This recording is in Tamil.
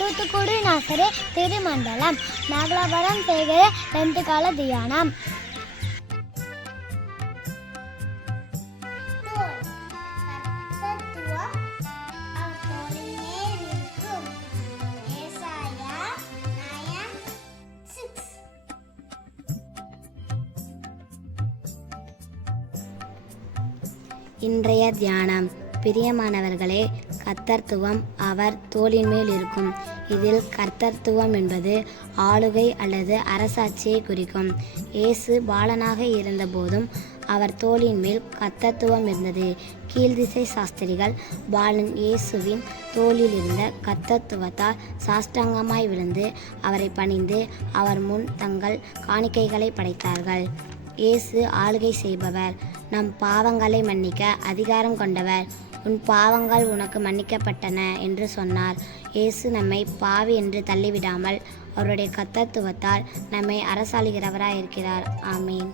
தூத்துக்குடி நாசரே திருமண்டலம் நாகலாபுரம் சேகர 10th கால தியானம். இன்றைய தியானம். பிரியமானவர்களே, கர்த்தத்துவம் அவர் தோளின் மேல் இருக்கும். இதில் கர்த்தத்துவம் என்பது ஆளுகை அல்லது அரசாட்சியை குறிக்கும். இயேசு பாலனாக இருந்தபோதும் அவர் தோளின் மேல் கர்த்தத்துவம் இருந்தது. கீழ்திசை சாஸ்திரிகள் பாலன் இயேசுவின் தோளில் இருந்த கர்த்தத்துவத்தால் சாஷ்டாங்கமாய் விழுந்து அவரை பணிந்து அவர் முன் தங்கள் காணிக்கைகளை படைத்தார்கள். இயேசு ஆளுகை செய்பவர், நம் பாவங்களை மன்னிக்க அதிகாரம் கொண்டவர். உன் பாவங்கள் உனக்கு மன்னிக்கப்பட்டன என்று சொன்னார். இயேசு நம்மை பாவி என்று தள்ளிவிடாமல் அவருடைய கர்த்தத்துவத்தால் நம்மை அரசாளுகிறவராய் இருக்கிறார். ஆமீன்.